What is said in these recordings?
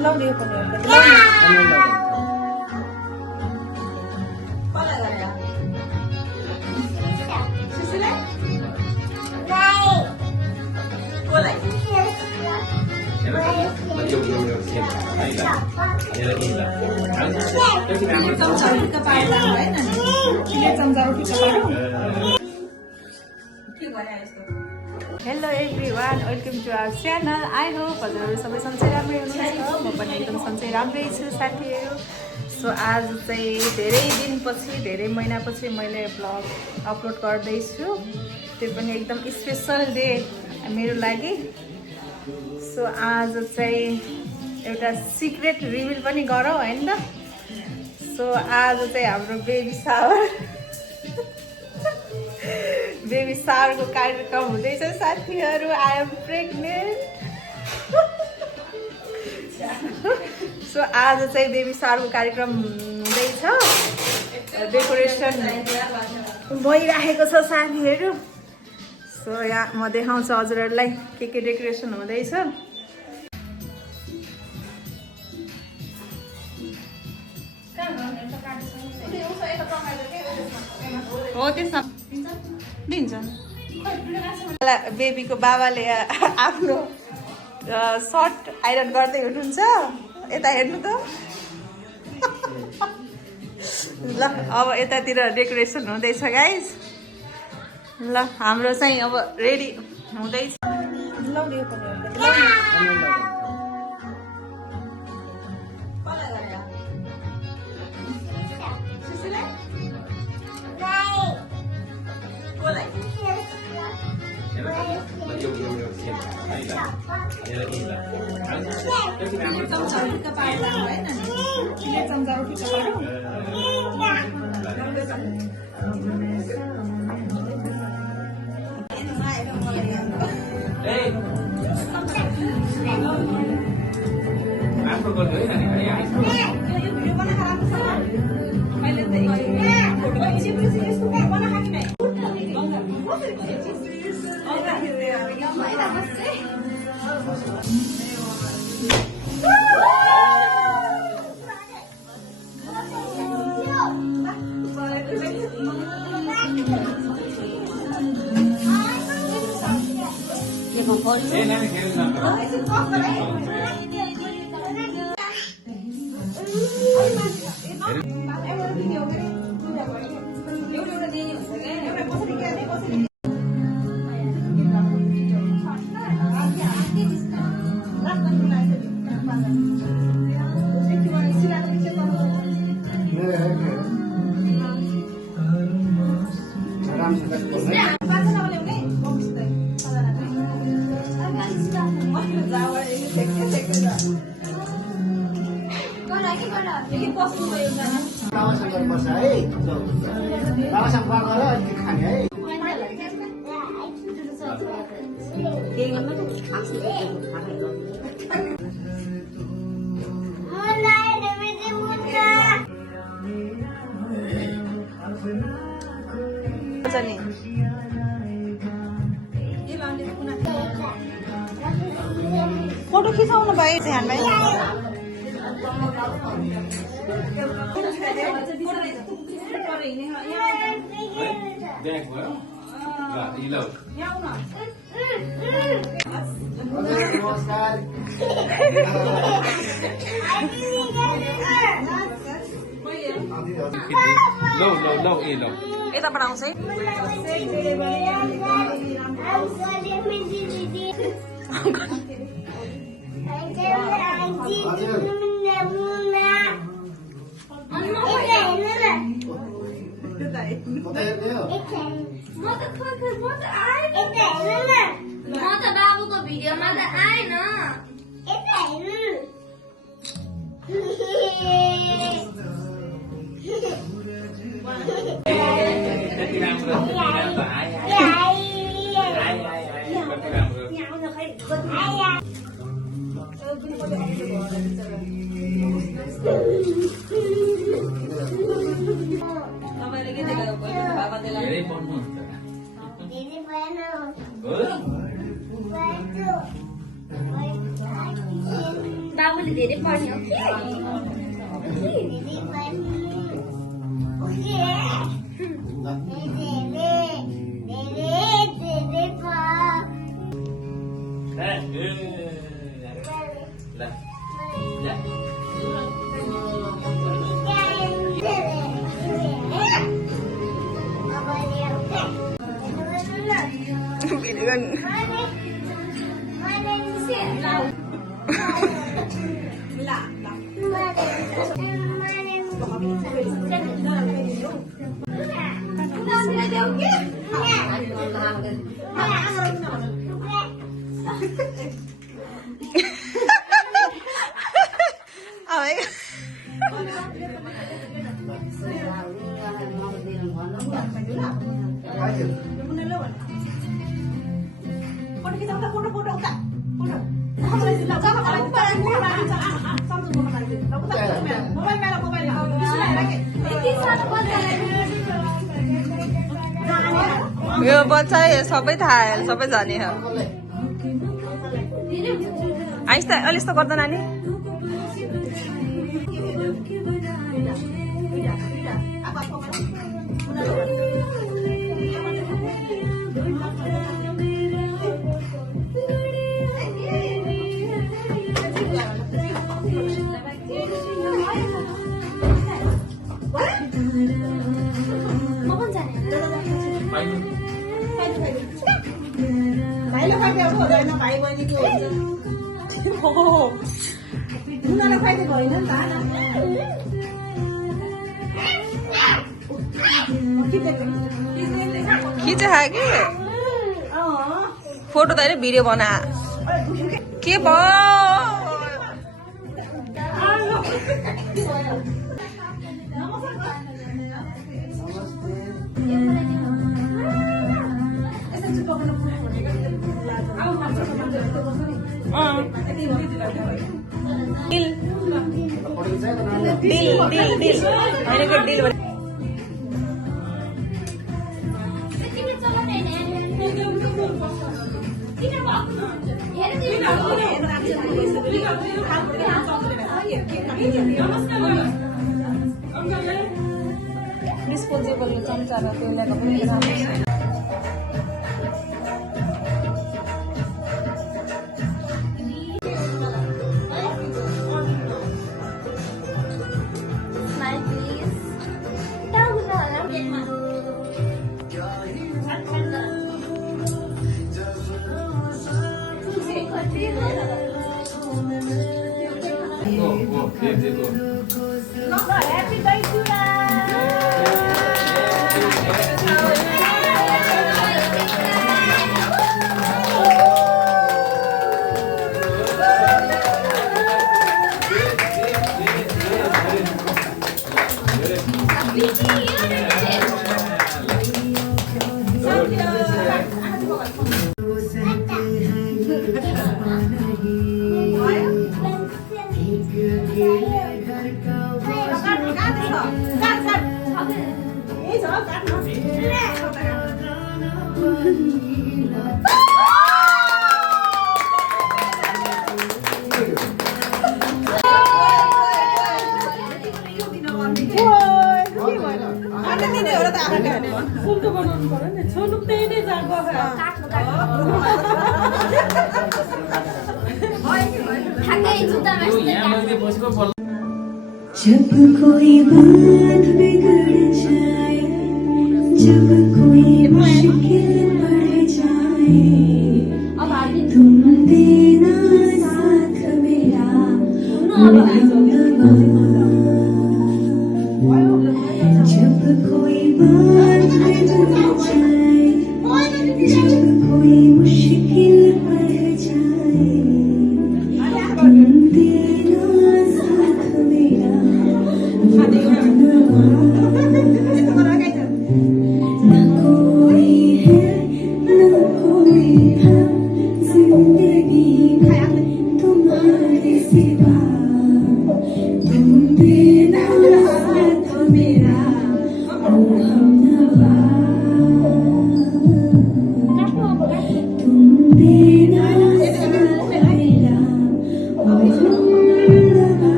Laudia ko niya. Laudia. Hello everyone, welcome to our channel. I hope हजुरहरू सबै सन्चै राम्रै हुनुहुन्छ। म पनि एकदम सन्चै राम्रै छु साथीहरू। सो आज चाहिँ धेरै दिनपछि, धेरै महिनापछि मैले ब्लग अपलोड गर्दैछु। त्यो पनि एकदम स्पेसल डे मेरो लागि। सो आज चाहिँ एउटा सिक्रेट रिभिल पनि गरौँ हैन त। सो आज चाहिँ हाम्रो बेबी सावरको कार्यक्रम हुँदैछ साथीहरू। I am pregnant. सो आज चाहिँ बेबी सावरको कार्यक्रम हुँदैछ। डेकोरेसन भइराखेको छ साथीहरू। सो यहाँ म देखाउँछु हजुरहरूलाई के डेकोरेसन हुँदैछ। हो त्यसमा दिन्छ। बेबीको बाबाले आफ्नो सर्ट आइरन गर्दै हुनुहुन्छ। यता हेर्नु त। ल अब यतातिर डेकोरेसन हुँदैछ गाइज। ल हाम्रो चाहिँ अब रेडी हुँदैछ। फोटो खिचाउनु भयो ध्यानमै। यताबाट आउँछ है। बाबुको भिडियोमा त आएन। बाबु बाबुले धेरै पढ्ने हो कि यो बच्चा सबै थाहा सबै जाने हो आइस त अलि यस्तो गर्दा नानी भाइले खुवाइदिएको हुँदैन भाइ बहिनीको हुन्छ उनीहरूलाई खुवाइदिएको होइन नि त खिच कि फोटो त होइन भिडियो बना के डिस्पोजेबल चम्चा र त्यो ल्याएको पनि राम्रो छ जब कोई बात बिगड़ जाए, जब कोई मुश्किल बढ़ जाए, तुम देना साथ मेरा जब कोई बात बिगड़ जाए, जब कोई मुश्किल बढ़ जाए, तुम देना साथ मेरा न कोई है न कोई है जिंदगी में तुम्हारे सिवा तुम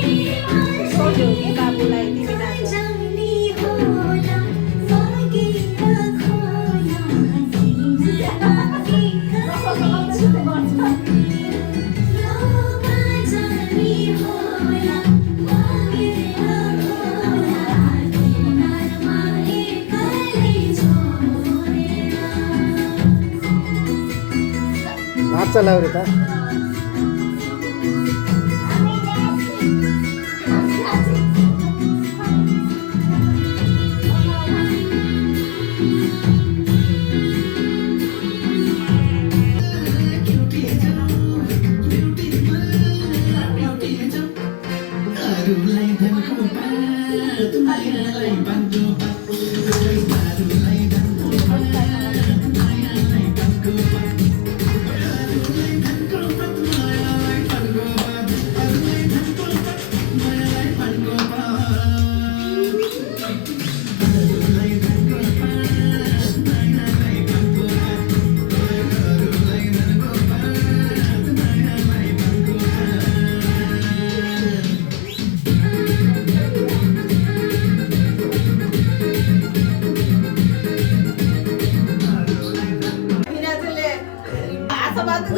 छोड्यो कि बाबुलाई तिमी नाच जानी होला फर्केर खोला जानी होला फर्केर खोला माए कले छोडेर नाच्छ लाउरे त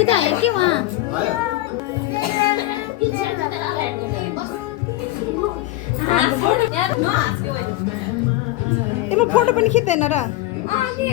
उता है कि वहाँ तिम्रो फोटो पनि खिच्दैन र के